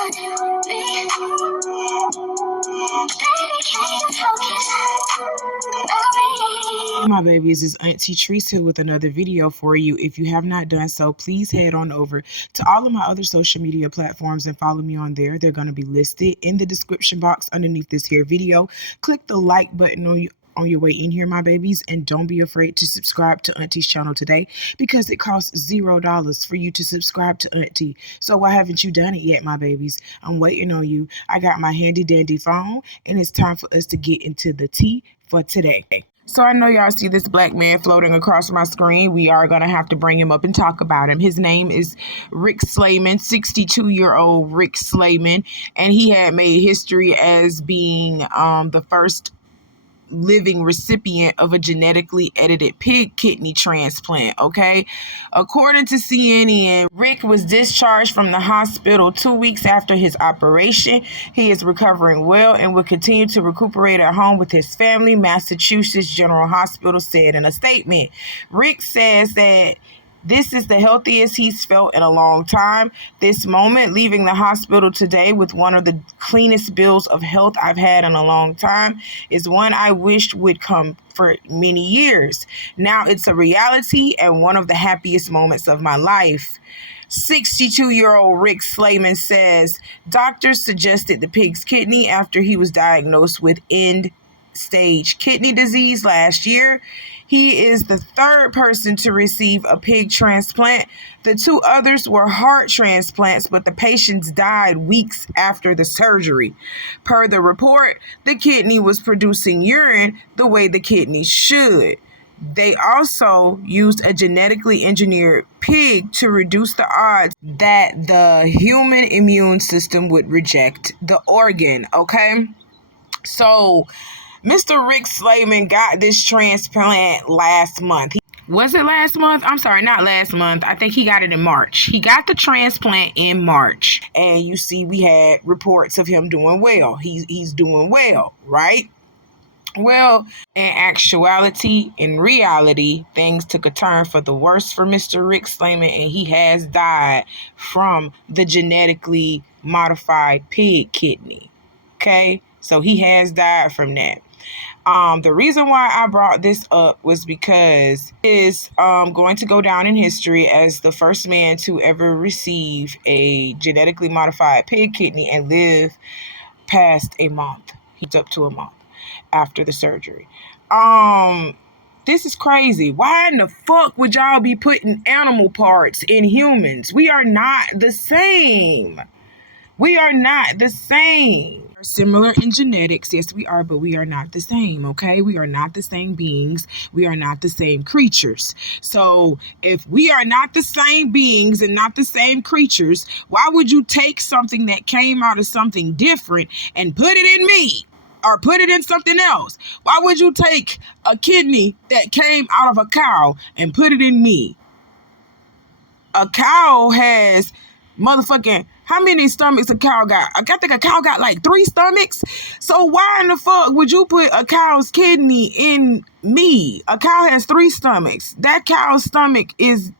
My babies, is Auntie Trice here with another video for you. If you have not done so, please head on over to all of my other social media platforms and follow me on there. They're going to be listed in the description box underneath this here video. Click the like button on your way in here, my babies, and don't be afraid to subscribe to Auntie's channel today because it costs $0 for you to subscribe to Auntie. So why haven't you done it yet, my babies? I'm waiting on you. I got my handy dandy phone, and it's time for us to get into the tea for today. So I know y'all see this black man floating across my screen. We are going to have to bring him up and talk about him. His name is Rick Slayman, 62-year-old Rick Slayman, and he had made history as being the first living recipient of a genetically edited pig kidney transplant. Okay, according to CNN, Rick was discharged from the hospital 2 weeks after his operation. He is recovering well and will continue to recuperate at home with his family, Massachusetts General Hospital said in a statement. Rick says that this is the healthiest he's felt in a long time. This moment, leaving the hospital today with one of the cleanest bills of health I've had in a long time, is one I wished would come for many years. Now it's a reality and one of the happiest moments of my life. 62-year-old Rick Slayman says doctors suggested the pig's kidney after he was diagnosed with end-stage kidney disease last year. He is the third person to receive a pig transplant. The two others were heart transplants, but the patients died weeks after the surgery. Per the report, the kidney was producing urine the way the kidney should. They also used a genetically engineered pig to reduce the odds that the human immune system would reject the organ, okay? So Mr. Rick Slayman got this transplant last month. Was it last month? I'm sorry, not last month. I think he got it in March. He got the transplant in March. And you see, we had reports of him doing well. He's doing well, right? Well, in actuality, in reality, things took a turn for the worse for Mr. Rick Slayman, and he has died from the genetically modified pig kidney. Okay? So he has died from that. The reason why I brought this up was because it's going to go down in history as the first man to ever receive a genetically modified pig kidney and live past a month. He's up to a month after the surgery. This is crazy. Why in the fuck would y'all be putting animal parts in humans? We are not the same. We are not the same. We're similar in genetics, yes we are, but we are not the same, okay? We are not the same beings. We are not the same creatures. So if we are not the same beings and not the same creatures, why would you take something that came out of something different and put it in me? Or put it in something else? Why would you take a kidney that came out of a cow and put it in me? A cow has motherfucking, how many stomachs a cow got? I think a cow got like 3 stomachs. So why in the fuck would you put a cow's kidney in me? A cow has 3 stomachs. That cow's stomach is,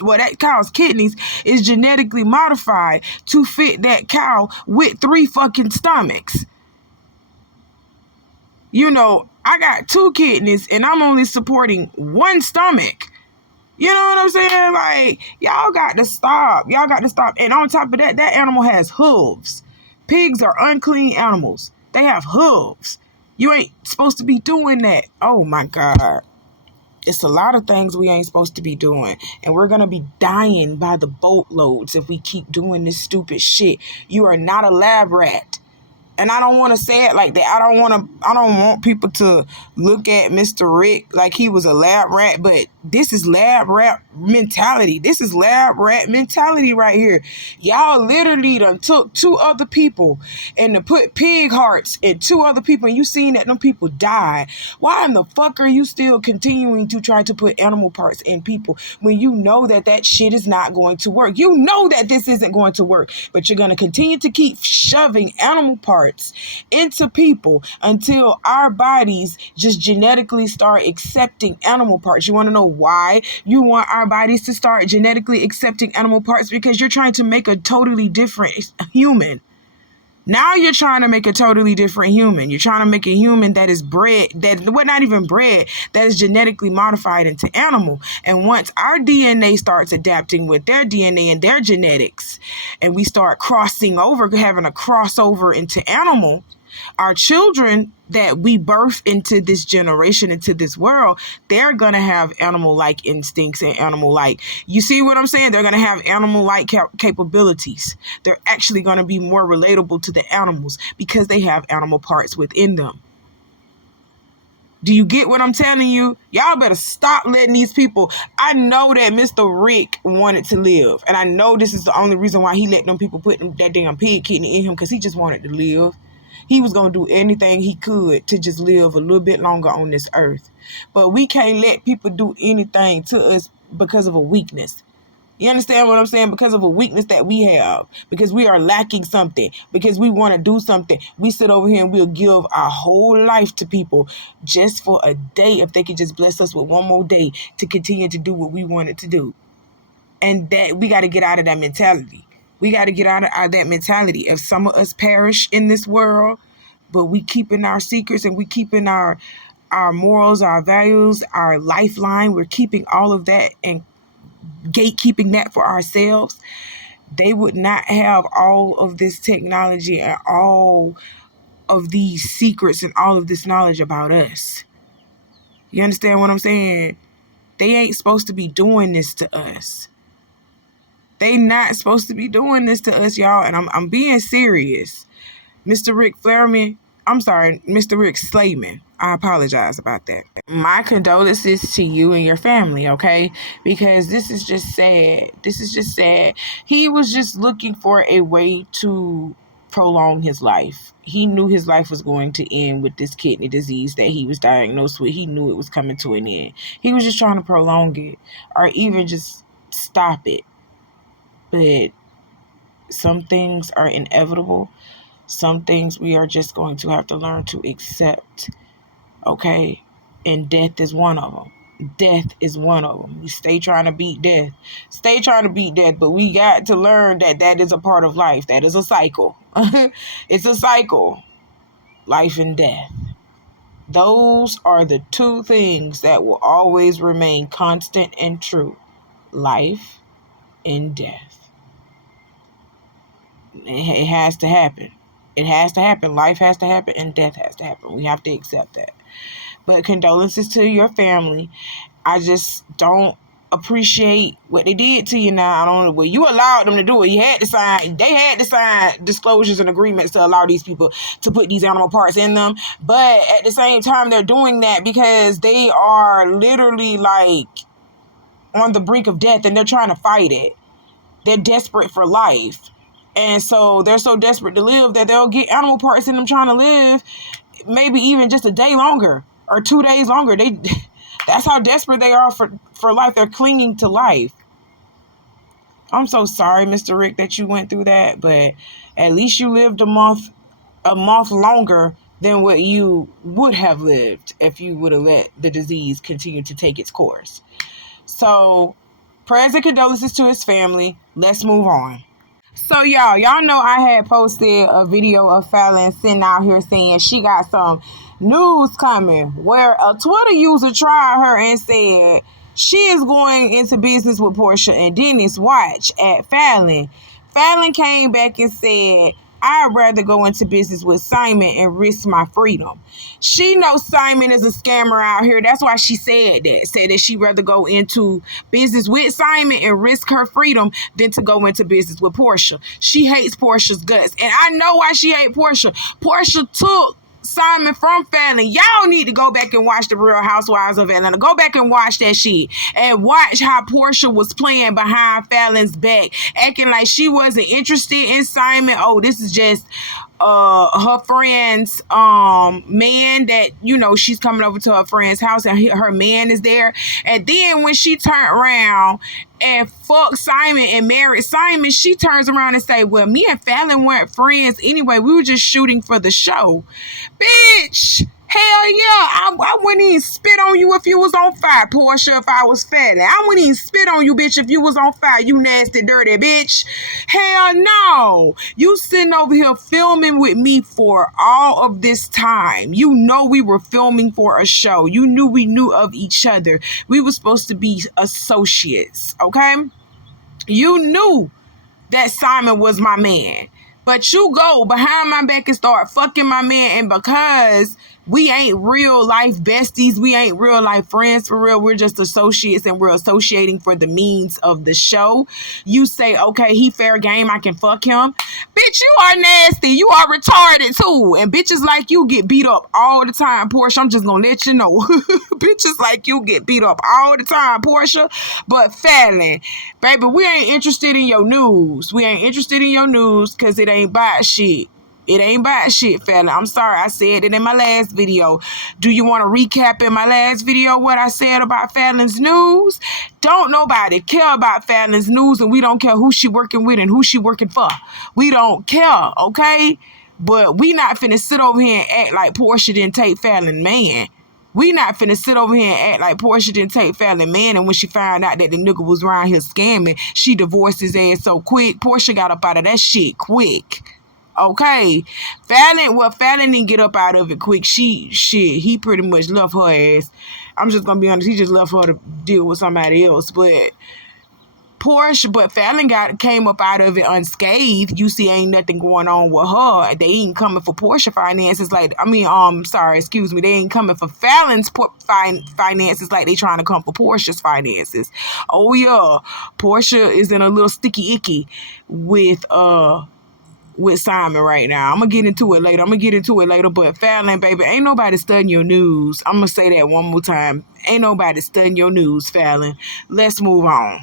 well, that cow's kidneys is genetically modified to fit that cow with 3 fucking stomachs. You know, I got 2 kidneys and I'm only supporting 1 stomach. You know what I'm saying? Like, y'all got to stop. Y'all got to stop. And on top of that, that animal has hooves. Pigs are unclean animals. They have hooves. You ain't supposed to be doing that. Oh, my God. It's a lot of things we ain't supposed to be doing. And we're going to be dying by the boatloads if we keep doing this stupid shit. You are not a lab rat. And I don't want to say it like that. I don't want people to look at Mr. Rick like he was a lab rat, but this is lab rat mentality. This is lab rat mentality right here. Y'all literally done took 2 other people and to put pig hearts in 2 other people, and you seen that them people died. Why in the fuck are you still continuing to try to put animal parts in people when you know that that shit is not going to work? You know that this isn't going to work, but you're going to continue to keep shoving animal parts into people until our bodies just genetically start accepting animal parts. You want to know why you want our bodies to start genetically accepting animal parts? Because you're trying to make a totally different human. Now you're trying to make a totally different human. You're trying to make a human that is bred, not even bred, that is genetically modified into animal. And once our DNA starts adapting with their DNA and their genetics, and we start crossing over, having a crossover into animal, our children that we birth into this generation, into this world, they're going to have animal-like instincts and animal-like. You see what I'm saying? They're going to have animal-like capabilities. They're actually going to be more relatable to the animals because they have animal parts within them. Do you get what I'm telling you? Y'all better stop letting these people. I know that Mr. Rick wanted to live. And I know this is the only reason why he let them people put that damn pig kidney in him, because he just wanted to live. He was going to do anything he could to just live a little bit longer on this earth. But we can't let people do anything to us because of a weakness. You understand what I'm saying? Because of a weakness that we have. Because we are lacking something. Because we want to do something. We sit over here and we'll give our whole life to people just for a day, if they could just bless us with one more day to continue to do what we wanted to do. And that we got to get out of that mentality. We got to get out of that mentality. If some of us perish in this world, but we keeping our secrets and we keeping our morals, our values, our lifeline, we're keeping all of that and gatekeeping that for ourselves, they would not have all of this technology and all of these secrets and all of this knowledge about us. You understand what I'm saying? They ain't supposed to be doing this to us. They not supposed to be doing this to us, y'all. And I'm being serious. Mr. Rick Slayman. I apologize about that. My condolences to you and your family, okay? Because this is just sad. This is just sad. He was just looking for a way to prolong his life. He knew his life was going to end with this kidney disease that he was diagnosed with. He knew it was coming to an end. He was just trying to prolong it or even just stop it. But some things are inevitable. Some things we are just going to have to learn to accept, okay? And death is one of them. Death is one of them. We stay trying to beat death. Stay trying to beat death, but we got to learn that that is a part of life. That is a cycle. It's a cycle. Life and death. Those are the two things that will always remain constant and true. Life and death. It has to happen. It has to happen. Life has to happen and death has to happen. We have to accept that. But condolences to your family. I just don't appreciate what they did to you now. I don't know. Well, you allowed them to do it. They had to sign disclosures and agreements to allow these people to put these animal parts in them. But at the same time, they're doing that because they are literally like on the brink of death and they're trying to fight it. They're desperate for life. And so they're so desperate to live that they'll get animal parts in them trying to live maybe even just a day longer or 2 days longer. That's how desperate they are for life. They're clinging to life. I'm so sorry, Mr. Rick, that you went through that, but at least you lived a month longer than what you would have lived if you would have let the disease continue to take its course. So prayers and condolences to his family. Let's move on. So y'all know I had posted a video of Falynn sitting out here saying she got some news coming where a Twitter user tried her and said she is going into business with Portia and Dennis. Watch at Falynn. Falynn came back and said, I'd rather go into business with Simon and risk my freedom. She knows Simon is a scammer out here. That's why she said that she'd rather go into business with Simon and risk her freedom than to go into business with Portia. She hates Portia's guts. And I know why she hates Portia. Portia took Simon from Falynn. Y'all need to go back and watch The Real Housewives of Atlanta. Go back and watch that shit and watch how Portia was playing behind Falyn's back, acting like she wasn't interested in Simon. Oh, this is just her friend's man that, you know, she's coming over to her friend's house and her man is there. And then when she turned around and fucked Simon and married Simon, she turns around and say, well, me and Falynn weren't friends anyway. We were just shooting for the show. Bitch, Hell yeah, I wouldn't even spit on you if you was on fire, Portia, if I was Falynn. I wouldn't even spit on you, bitch, if you was on fire, you nasty, dirty bitch. Hell no. You sitting over here filming with me for all of this time. You know we were filming for a show. You knew we knew of each other. We were supposed to be associates, okay? You knew that Simon was my man. But you go behind my back and start fucking my man, and because we ain't real life besties, we ain't real life friends for real, we're just associates and we're associating for the means of the show, you say, okay, he fair game, I can fuck him. Bitch, you are nasty. You are retarded too. And bitches like you get beat up all the time, Portia. I'm just gonna let you know. Bitches like you get beat up all the time, Portia. But Falynn, baby, we ain't interested in your news. We ain't interested in your news because it ain't about shit. It ain't about shit, Falynn. I'm sorry, I said it in my last video. Do you want to recap in my last video what I said about Falynn's news? Don't nobody care about Falynn's news, and we don't care who she working with and who she working for. We don't care, okay? But we not finna sit over here and act like Portia didn't take Falynn man. We not finna sit over here and act like Portia didn't take Falynn man, and when she found out that the nigga was around here scamming, she divorced his ass so quick. Portia got up out of that shit quick. Okay, Falynn didn't get up out of it quick. He pretty much left her ass. I'm just gonna be honest, he just left her to deal with somebody else. But Falynn came up out of it unscathed. You see, ain't nothing going on with her. They ain't coming for Portia finances they ain't coming for Falynn's finances like they trying to come for Portia's finances. Oh yeah, Portia is in a little sticky icky with Simon right now. I'm gonna get into it later. But Falynn, baby, ain't nobody studying your news. I'm gonna say that one more time. Ain't nobody studying your news, Falynn. Let's move on.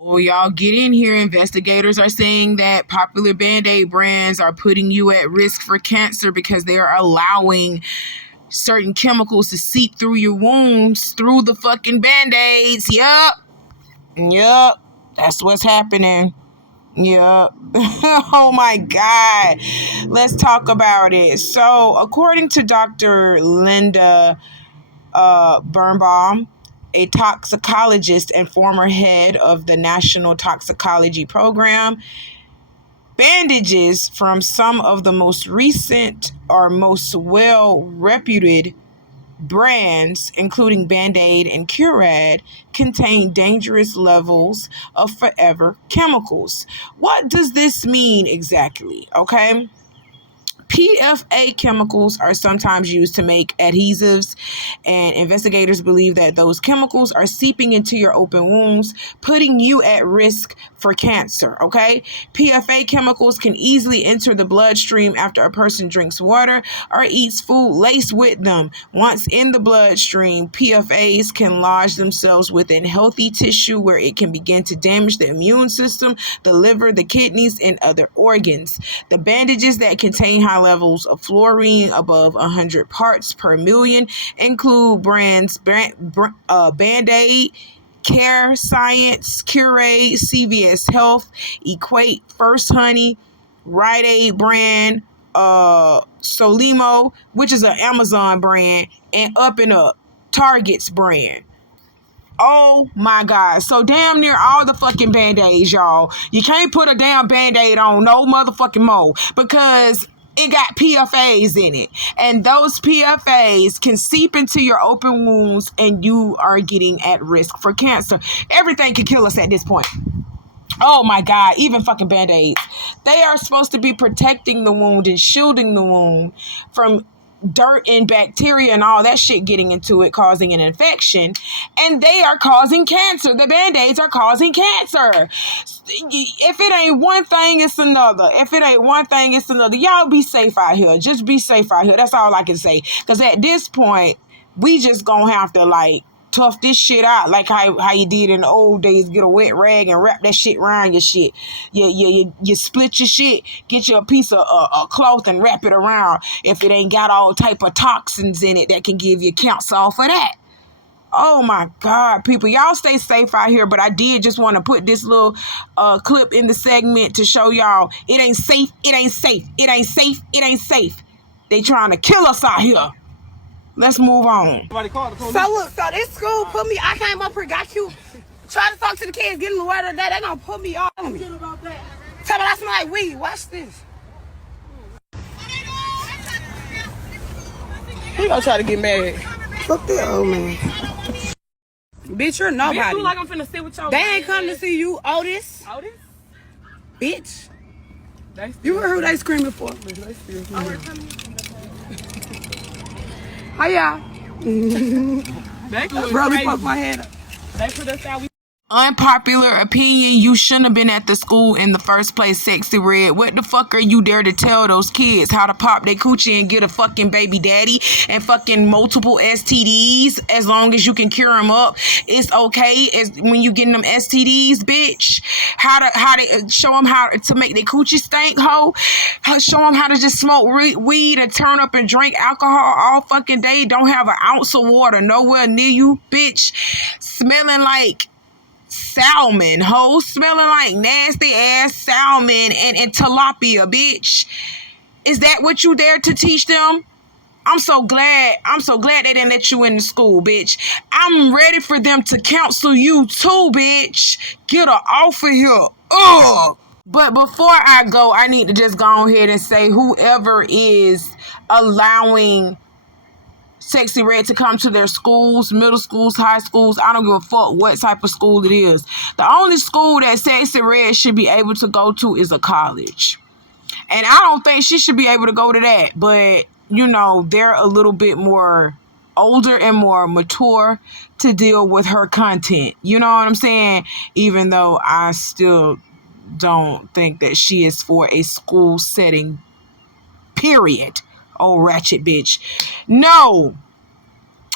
Well, y'all get in here. Investigators are saying that popular Band-Aid brands are putting you at risk for cancer because they are allowing certain chemicals to seep through your wounds through the fucking Band-Aids. Yup. That's what's happening. Yep. Oh my God. Let's talk about it. So, according to Dr. Linda Birnbaum, a toxicologist and former head of the National Toxicology Program, bandages from some of the most recent or most well-reputed brands, including Band-Aid and Curad, contain dangerous levels of forever chemicals. What does this mean exactly? Okay. PFA chemicals are sometimes used to make adhesives, and investigators believe that those chemicals are seeping into your open wounds, putting you at risk for cancer, okay? PFA chemicals can easily enter the bloodstream after a person drinks water or eats food laced with them. Once in the bloodstream, PFAs can lodge themselves within healthy tissue where it can begin to damage the immune system, the liver, the kidneys, and other organs. The bandages that contain high levels of fluorine above 100 parts per million include brands Band-Aid, Care Science, Curate, CVS Health, Equate, First Honey, Rite Aid brand, Solimo, which is an Amazon brand, and Up and Up, Target's brand. Oh my God. So damn near all the fucking Band-Aids, y'all. You can't put a damn Band-Aid on no motherfucking more because it got PFAs in it. And those PFAs can seep into your open wounds and you are getting at risk for cancer. Everything can kill us at this point. Oh my God, even fucking Band-Aids. They are supposed to be protecting the wound and shielding the wound from dirt and bacteria and all that shit getting into it, causing an infection, and they are causing cancer. The Band-Aids are causing cancer. If it ain't one thing, it's another. Y'all be safe out here. Just be safe out here. That's all I can say. Because at this point, we just gonna have to tough this shit out like how you did in the old days. Get a wet rag and wrap that shit around your shit. You split your shit, get you a piece of cloth and wrap it around if it ain't got all type of toxins in it that can give you cancer off of that. Oh my God, people, y'all stay safe out here. But I did just want to put this little clip in the segment to show y'all it ain't safe. They trying to kill us out here. Let's move on. So look, so this school put me, I came up here, got you, try to talk to the kids, get in the weather today, they gonna put me on me. Tell me I smell like weed, watch this. He gonna try to get mad. Fuck that old man. Bitch, you're nobody. Bitch, like I'm finna sit with y'all. They ain't come to see you, Otis. Otis? Bitch. You heard who they screaming for. How y'all? Brother fuck my head up. They put us out. Unpopular opinion, you shouldn't have been at the school in the first place, Sexy Red. What the fuck are you there to tell those kids? How to pop their coochie and get a fucking baby daddy and fucking multiple STDs as long as you can cure them up. It's okay as when you getting them STDs, bitch. How to show them how to make their coochie stink, ho. Show them how to just smoke weed and turn up and drink alcohol all fucking day. Don't have an ounce of water nowhere near you, bitch. Smelling like salmon, ho, smelling like nasty ass salmon and tilapia, bitch. Is that what you there to teach them? I'm so glad they didn't let you in the school, bitch. I'm ready for them to counsel you too, bitch. Get her off of here. Ugh. But before I go, I need to just go ahead and say whoever is allowing Sexy Red to come to their schools, middle schools, high schools, I don't give a fuck what type of school it is. The only school that Sexy Red should be able to go to is a college. And I don't think she should be able to go to that. But, you know, they're a little bit more older and more mature to deal with her content. You know what I'm saying? Even though I still don't think that she is for a school setting, period. Oh, ratchet bitch. No,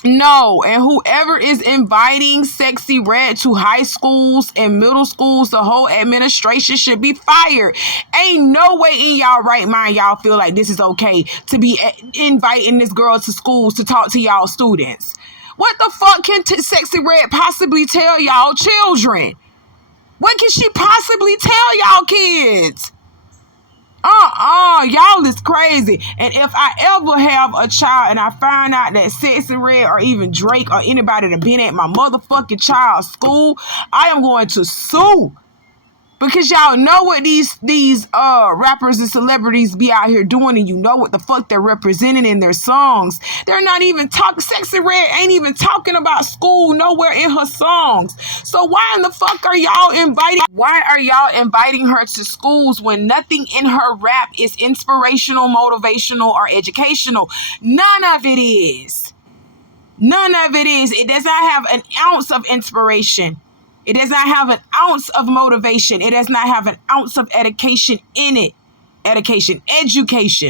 and whoever is inviting Sexy Red to high schools and middle schools, the whole administration should be fired. Ain't no way in y'all right mind y'all feel like this is okay to be inviting this girl to schools to talk to y'all students. What the fuck can Sexy Red possibly tell y'all children? What can she possibly tell y'all kids? Y'all is crazy. And if I ever have a child and I find out that Sexy Red or even Drake or anybody that been at my motherfucking child's school, I am going to sue. Because y'all know what these rappers and celebrities be out here doing, and you know what the fuck they're representing in their songs. They're not even talking. Sexy Red ain't even talking about school nowhere in her songs. So why in the fuck are y'all inviting her to schools when nothing in her rap is inspirational, motivational, or educational? None of it is. None of it is. It does not have an ounce of inspiration. It does not have an ounce of motivation. It does not have an ounce of education in it. Education.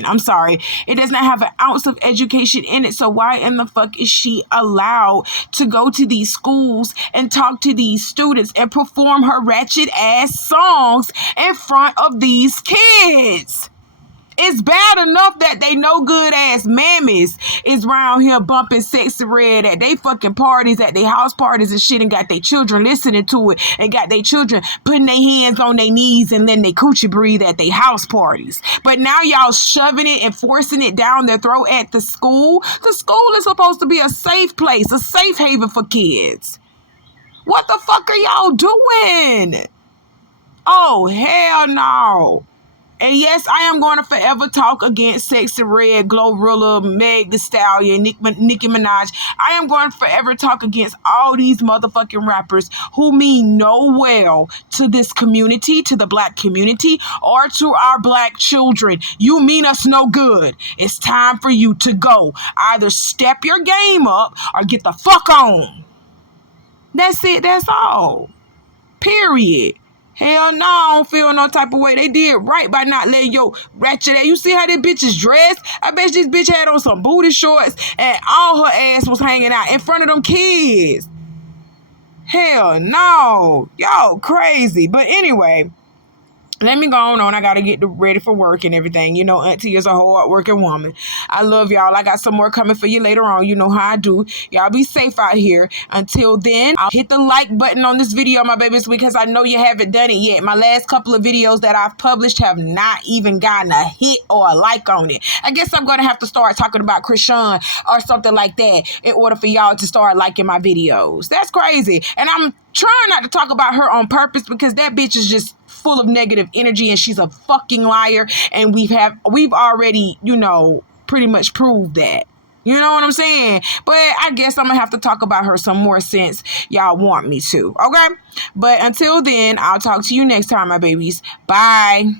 I'm sorry. It does not have an ounce of education in it. So why in the fuck is she allowed to go to these schools and talk to these students and perform her ratchet ass songs in front of these kids? It's bad enough that they no good ass mammies is around here bumping Sexy Red at they fucking parties, at their house parties and shit, and got their children listening to it, and got their children putting their hands on their knees and letting their coochie breathe at their house parties. But now y'all shoving it and forcing it down their throat at the school. The school is supposed to be a safe place, a safe haven for kids. What the fuck are y'all doing? Oh, hell no. And yes, I am going to forever talk against Sexy Red, Glorilla, Meg Thee Stallion, Nicki Minaj. I am going to forever talk against all these motherfucking rappers who mean no well to this community, to the black community, or to our black children. You mean us no good. It's time for you to go. Either step your game up or get the fuck on. That's it. That's all. Period. Hell no, I don't feel no type of way. They did right by not letting your ratchet ass. You see how this bitch is dressed? I bet this bitch had on some booty shorts and all her ass was hanging out in front of them kids. Hell no. Y'all crazy. But anyway, let me go on. I gotta get ready for work and everything. You know, Auntie is a hard working woman. I love y'all. I got some more coming for you later on. You know how I do. Y'all be safe out here. Until then, I'll hit the like button on this video, my babies, because I know you haven't done it yet. My last couple of videos that I've published have not even gotten a hit or a like on it. I guess I'm gonna have to start talking about Krishan or something like that in order for y'all to start liking my videos. That's crazy. And I'm trying not to talk about her on purpose because that bitch is just full of negative energy and she's a fucking liar, and we've already, you know, pretty much proved that. You know what I'm saying? But I guess I'm gonna have to talk about her some more since y'all want me to. Okay? But until then, I'll talk to you next time, my babies. Bye.